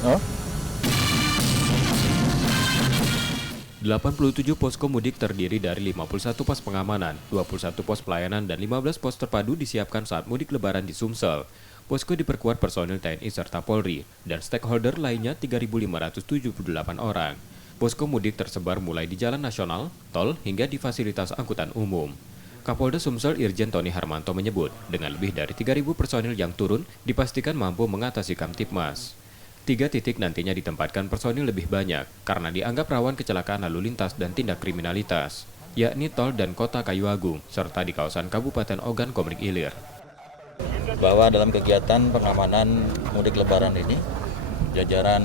Oh, 87 posko mudik terdiri dari 51 pos pengamanan, 21 pos pelayanan, dan 15 pos terpadu disiapkan saat mudik lebaran di Sumsel. Posko diperkuat personil TNI serta Polri, dan stakeholder lainnya 3.578 orang. Posko mudik tersebar mulai di jalan nasional, tol, hingga di fasilitas angkutan umum. Kapolda Sumsel Irjen Tony Harmanto menyebut, dengan lebih dari 3.000 personil yang turun, dipastikan mampu mengatasi Kamtipmas. 3 titik nantinya ditempatkan personil lebih banyak karena dianggap rawan kecelakaan lalu lintas dan tindak kriminalitas, yakni tol dan kota Kayu Agung, serta di kawasan Kabupaten Ogan Komering Ilir. bahwa dalam kegiatan pengamanan mudik lebaran ini, jajaran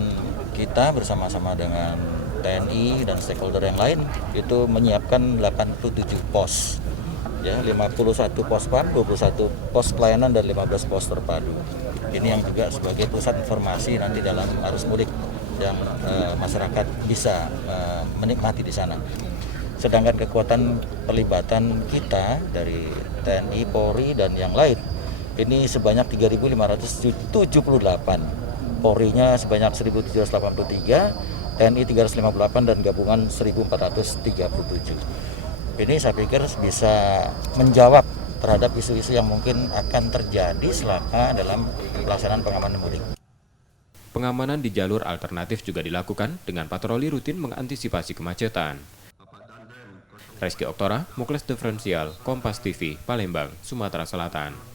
kita bersama-sama dengan TNI dan stakeholder yang lain itu menyiapkan 87 pos. Ya, 51 pos PAM, 21 pos pelayanan dan 15 pos terpadu. Ini yang juga sebagai pusat informasi nanti dalam arus mudik yang masyarakat bisa menikmati di sana. Sedangkan kekuatan perlibatan kita dari TNI, Polri dan yang lain ini sebanyak 3.578. Polri-nya sebanyak 1.783, TNI 358 dan gabungan 1.437. Ini saya pikir bisa menjawab terhadap isu-isu yang mungkin akan terjadi selama dalam pelaksanaan pengamanan mudik. Pengamanan di jalur alternatif juga dilakukan dengan patroli rutin mengantisipasi kemacetan. Reski Oktora, Mukles Diferensial, Kompas TV, Palembang, Sumatera Selatan.